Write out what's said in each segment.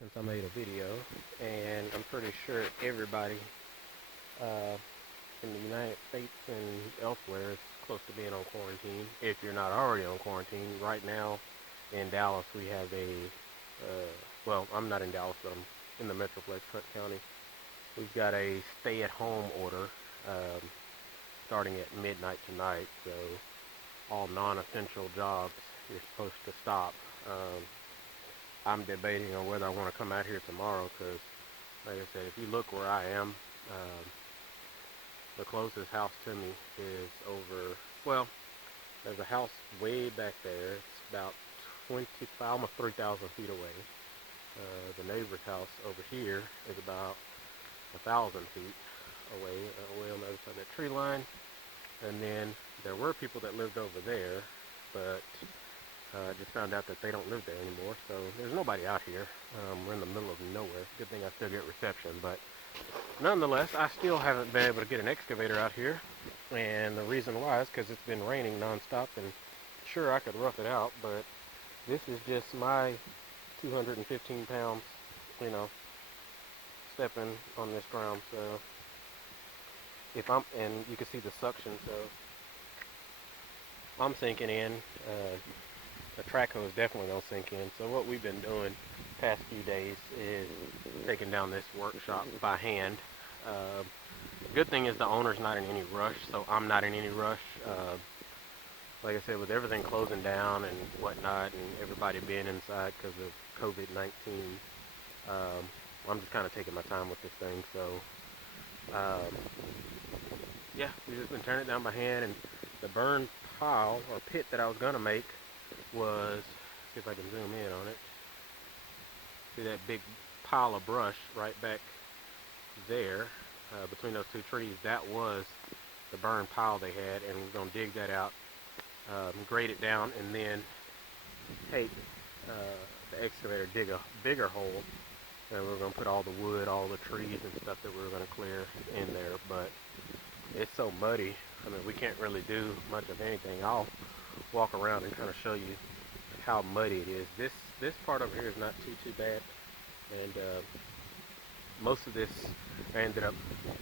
since I made a video, and I'm pretty sure everybody uh, in the United States and elsewhere is close to being on quarantine. If you're not already on quarantine, right now in Dallas we have well, I'm not in Dallas, but I'm in the Metroplex, Hunt County. We've got a stay-at-home order um, starting at midnight tonight, so all non-essential jobs you're supposed to stop. I'm debating on whether I want to come out here tomorrow because, like I said, if you look where I am, um, the closest house to me is over, well, there's a house way back there. It's about 25, almost 3,000 feet away. The neighbor's house over here is about 1,000 feet away, way on the other side of that tree line. And then there were people that lived over there, but I just found out that they don't live there anymore, so there's nobody out here. We're in the middle of nowhere. Good thing I still get reception, but nonetheless, I still haven't been able to get an excavator out here, and the reason why is because it's been raining nonstop, and sure, I could rough it out, but this is just my 215 pounds, you know, stepping on this ground, so and you can see the suction, so I'm sinking in. The track hose definitely don't sink in. So what we've been doing past few days is taking down this workshop by hand. Uh, good thing is the owner's not in any rush, so I'm not in any rush. Like I said, with everything closing down and whatnot, and everybody being inside because of COVID-19, I'm just kind of taking my time with this thing. So yeah, we've just been turning it down by hand, and the burn pile or pit that I was gonna make was, see if I can zoom in on it, see that big pile of brush right back there between those two trees. That was the burn pile they had, and we're going to dig that out, grade it down, and then take the excavator, dig a bigger hole, and we're going to put all the wood, all the trees and stuff that we're going to clear in there. But it's so muddy, I mean, we can't really do much of anything. I'll walk around and kind of show you how muddy it is. This part over here is not too bad, and most of this I ended up,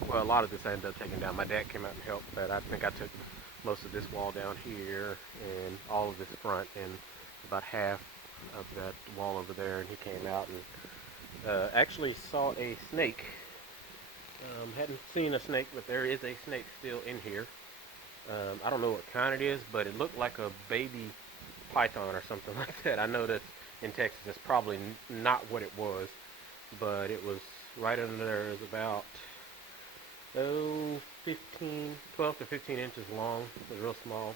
well, a lot of this I ended up taking down. My dad came out and helped, but I think I took most of this wall down here and all of this front and about half of that wall over there, and he came out and actually saw a snake. Hadn't seen a snake, but there is a snake still in here. I don't know what kind it is, but it looked like a baby python or something like that. I know that in Texas it's probably not what it was, but it was right under there. It was about 12 to 15 inches long. It was real small,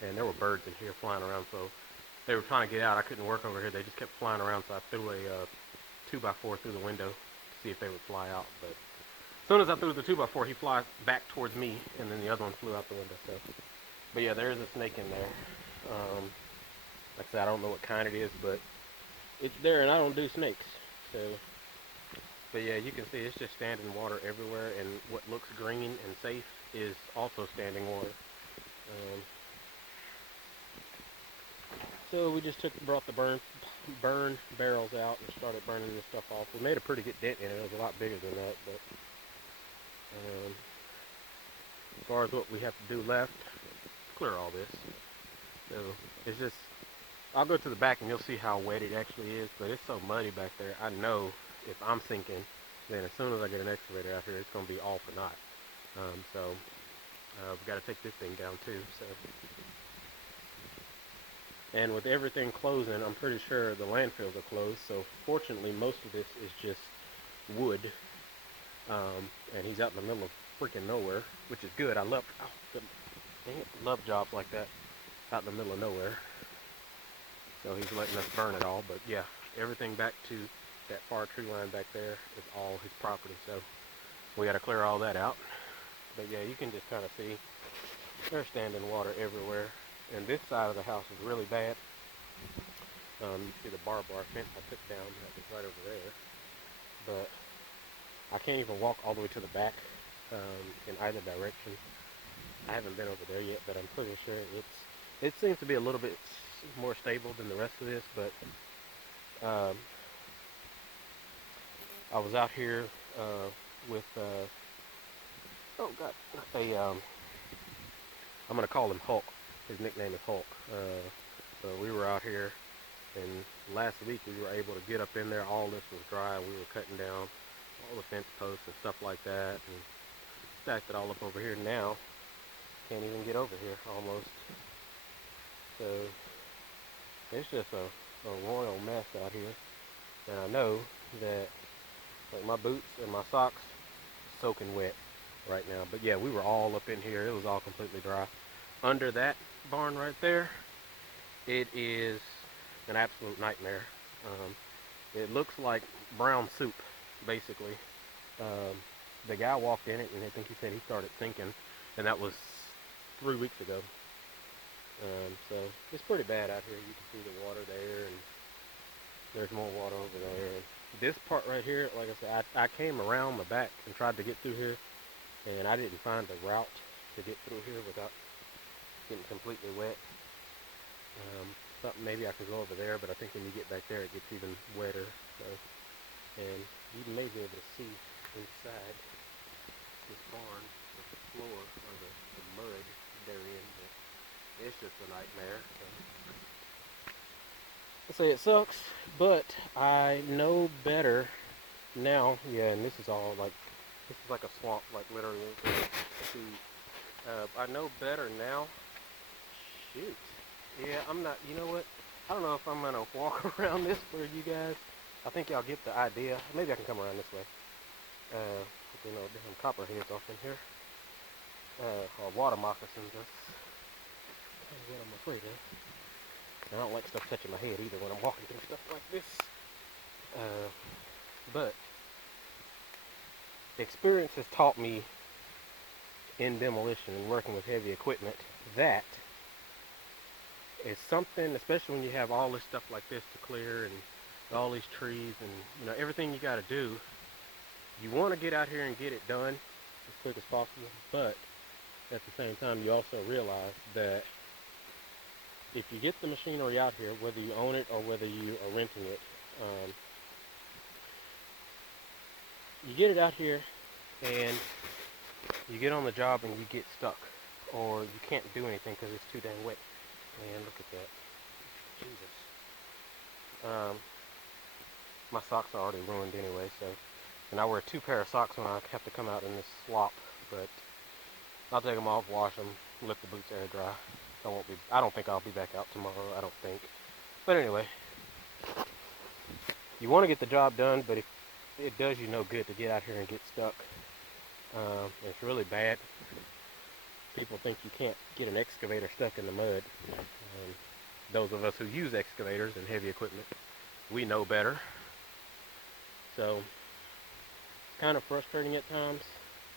and there were birds in here flying around, so they were trying to get out. I couldn't work over here. They just kept flying around, so I threw a 2x4 through the window to see if they would fly out. But as soon as I threw the 2x4, he flies back towards me, and then the other one flew out the window. So, but yeah, there is a snake in there. Like I said, I don't know what kind it is, but it's there, and I don't do snakes. So, but yeah, you can see it's just standing water everywhere, and what looks green and safe is also standing water. So we just brought the burn barrels out and started burning this stuff off. We made a pretty good dent in it. It was a lot bigger than that, but as far as what we have to do left, clear all this. So it's just, I'll go to the back and you'll see how wet it actually is, but it's so muddy back there. I know if I'm sinking, then as soon as I get an excavator out here, it's going to be all for naught. We've got to take this thing down too. So, and with everything closing, I'm pretty sure the landfills are closed. So fortunately, most of this is just wood, and he's out in the middle of freaking nowhere, which is good. I love, oh, goodness, dang it, love jobs like that, out in the middle of nowhere. So he's letting us burn it all, but yeah, everything back to that far tree line back there is all his property, so we got to clear all that out. But yeah, you can just kind of see there's standing water everywhere, and this side of the house is really bad. You see the barbed wire fence I took down, that was right over there, but I can't even walk all the way to the back in either direction. I haven't been over there yet, but I'm pretty sure it seems to be a little bit more stable than the rest of this, but I was out here with oh god, I'm gonna call him Hulk. His nickname is Hulk. So we were out here, and last week we were able to get up in there. All this was dry. We were cutting down all the fence posts and stuff like that, and stacked it all up over here. Now can't even get over here almost. So it's just a royal mess out here, and I know that like my boots and my socks soaking wet right now. But yeah, we were all up in here. It was all completely dry. Under that barn right there, it is an absolute nightmare. It looks like brown soup, basically. The guy walked in it, and I think he said he started sinking, and that was 3 weeks ago. So it's pretty bad out here. You can see the water there, and there's more water over there. And this part right here, like I said, I came around the back and tried to get through here, and I didn't find a route to get through here without getting completely wet. Thought maybe I could go over there, but I think when you get back there it gets even wetter. So, and you may be able to see inside this barn with the floor or the mud therein, but it's just a nightmare. So. I say it sucks, but I know better now. Yeah, and this is all like, this is like a swamp, like literally. I know better now. Shoot. Yeah, I'm not, you know what? I don't know if I'm going to walk around this for you guys. I think y'all get the idea. Maybe I can come around this way. You know, different copperheads off in here. Or water moccasins. That's kind of what I'm afraid of. I don't like stuff touching my head either when I'm walking through stuff like this. But experience has taught me in demolition and working with heavy equipment that is something, especially when you have all this stuff like this to clear and all these trees and you know everything you got to do. You want to get out here and get it done as quick as possible, but at the same time you also realize that if you get the machinery out here, whether you own it or whether you are renting it, you get it out here and you get on the job and you get stuck, or you can't do anything because it's too dang wet. And look at that. Jesus. My socks are already ruined anyway, so. And I wear 2 pair of socks when I have to come out in this slop, but I'll take them off, wash them, let the boots air dry. I don't think I'll be back out tomorrow, I don't think. But anyway, you want to get the job done, but it does you no good to get out here and get stuck. It's really bad. People think you can't get an excavator stuck in the mud. Those of us who use excavators and heavy equipment, we know better. So, it's kind of frustrating at times,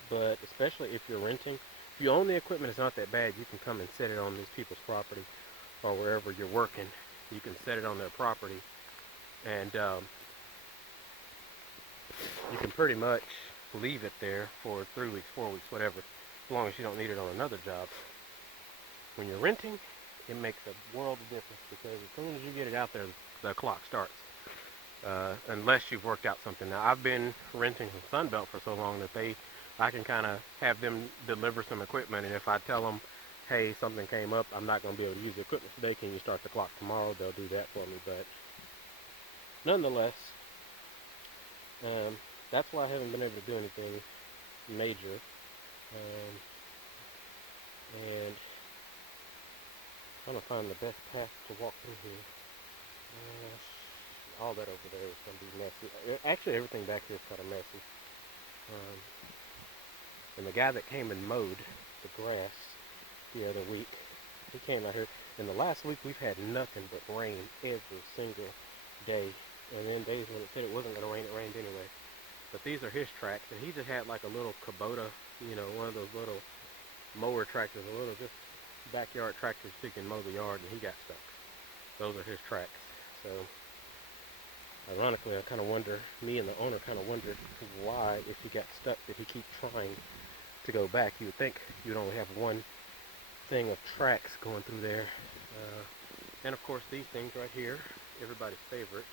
but especially if you're renting. If you own the equipment, it's not that bad. You can come and set it on these people's property or wherever you're working. You can set it on their property, and you can pretty much leave it there for 3 weeks, 4 weeks, whatever, as long as you don't need it on another job. When you're renting, it makes a world of difference because as soon as you get it out there, the clock starts. Unless you've worked out something. Now, I've been renting from Sunbelt for so long that I can kind of have them deliver some equipment, and if I tell them, hey, something came up, I'm not going to be able to use the equipment today, can you start the clock tomorrow? They'll do that for me, but nonetheless, that's why I haven't been able to do anything major. And I'm trying to find the best path to walk through here. All that over there is going to be messy. Actually, everything back here is kind of messy. And the guy that came and mowed the grass the other week, he came out here. And the last week we've had nothing but rain every single day. And then days when it said it wasn't going to rain, it rained anyway. But these are his tracks, and he just had like a little Kubota, you know, one of those little mower tractors, a little just backyard tractors so you can mow the yard, and he got stuck. Those are his tracks. So, ironically, I kind of wonder, me and the owner kind of wondered why, if he got stuck, did he keep trying to go back? You would think you'd only have one thing of tracks going through there. And of course, these things right here, everybody's favorite.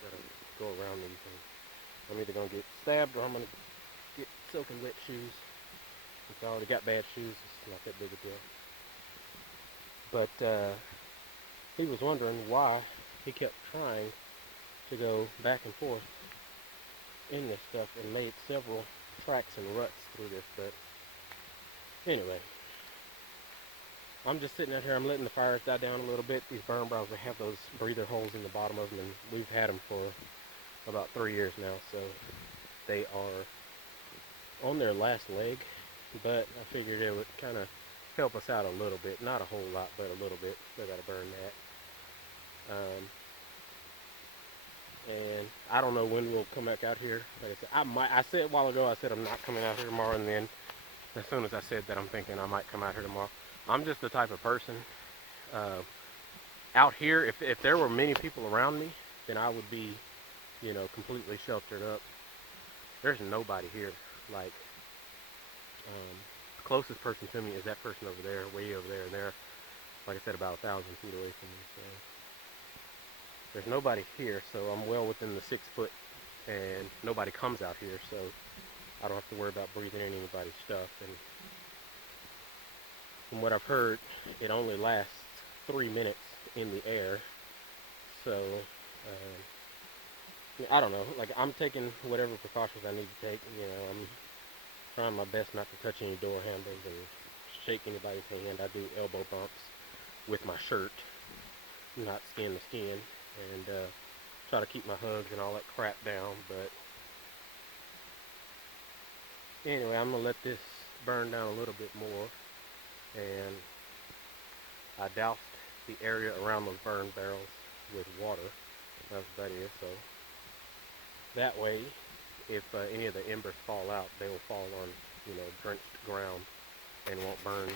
Gotta go around these and I'm either gonna get stabbed or I'm gonna get soaking wet shoes. If I already got bad shoes, it's not that big a deal. But he was wondering why he kept trying to go back and forth in this stuff and made several tracks and ruts through this. But anyway, I'm just sitting out here. I'm letting the fires die down a little bit. These burn barrels, they have those breather holes in the bottom of them, and we've had them for about 3 years now, so they are on their last leg. But I figured it would kind of help us out a little bit, not a whole lot, but a little bit. Still got to burn that. And I don't know when we'll come back out here. Like I said, I said a while ago, I said I'm not coming out here tomorrow, and then as soon as I said that, I'm thinking I might come out here tomorrow. I'm just the type of person, out here, if there were many people around me, then I would be, completely sheltered up. There's nobody here. Like, the closest person to me is that person over there, way over there, and they're, like I said, about 1,000 feet away from me. So there's nobody here, so I'm well within the 6 foot, and nobody comes out here, so I don't have to worry about breathing in anybody's stuff. And from what I've heard, it only lasts 3 minutes in the air. So I don't know. Like, I'm taking whatever precautions I need to take. I'm trying my best not to touch any door handles and shake anybody's hand. I do elbow bumps with my shirt, not skin to skin, and try to keep my hugs and all that crap down. But anyway, I'm gonna let this burn down a little bit more, and I doused the area around those burn barrels with water. That's what that is. So that way, if any of the embers fall out, they will fall on, drenched ground and won't burn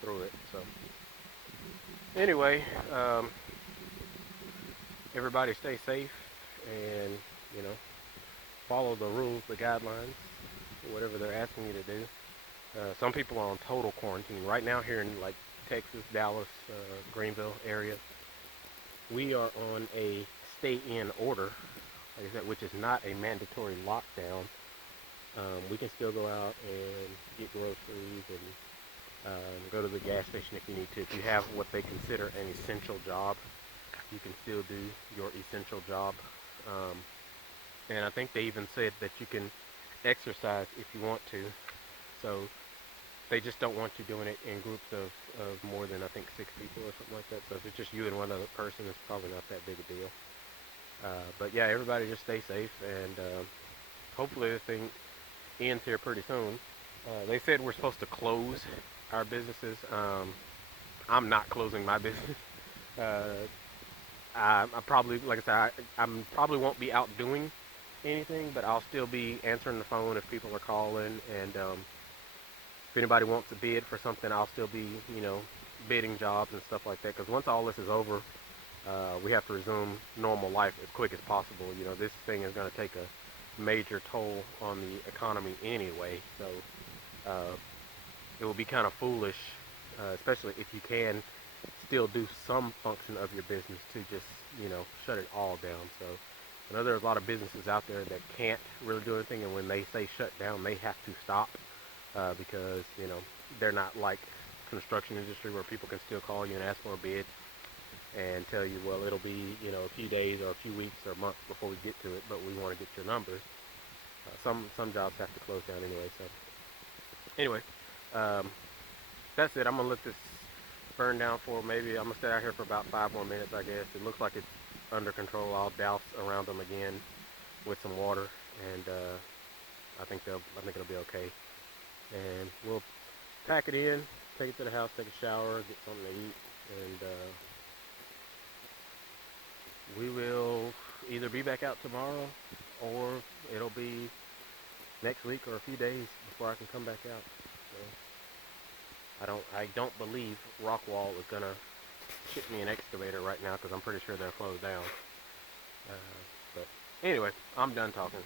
through it. So anyway, everybody stay safe and, follow the rules, the guidelines, whatever they're asking you to do. Some people are on total quarantine. Right now here in, like, Texas, Dallas, Greenville area, we are on a stay-in order, like I said, which is not a mandatory lockdown. We can still go out and get groceries and go to the gas station if you need to. If you have what they consider an essential job, you can still do your essential job. And I think they even said that you can exercise if you want to. So they just don't want you doing it in groups of more than, I think, 6 people or something like that. So if it's just you and one other person, it's probably not that big a deal. But yeah, everybody just stay safe, and hopefully this thing ends here pretty soon. They said we're supposed to close our businesses. I'm not closing my business. I probably, like I said, I probably won't be out doing anything, but I'll still be answering the phone if people are calling, and if anybody wants to bid for something, I'll still be, bidding jobs and stuff like that. Because once all this is over, we have to resume normal life as quick as possible. This thing is going to take a major toll on the economy anyway, so it will be kind of foolish, especially if you can still do some function of your business, to just, shut it all down. So I know there's a lot of businesses out there that can't really do anything, and when they say shut down, they have to stop, because, they're not like construction industry where people can still call you and ask for a bid and tell you, well, it'll be, a few days or a few weeks or months before we get to it, but we want to get your numbers. Some jobs have to close down anyway. So anyway, that's it. I'm gonna let this burn down for maybe, I'm gonna stay out here for about 5 more minutes, I guess. It looks like it's under control. I'll douse around them again with some water, and I think it'll be okay. And we'll pack it in, take it to the house, take a shower, get something to eat, and we will either be back out tomorrow, or it'll be next week or a few days before I can come back out. So I don't believe Rockwall is gonna ship me an excavator right now, because I'm pretty sure they're closed down. But anyway, I'm done talking.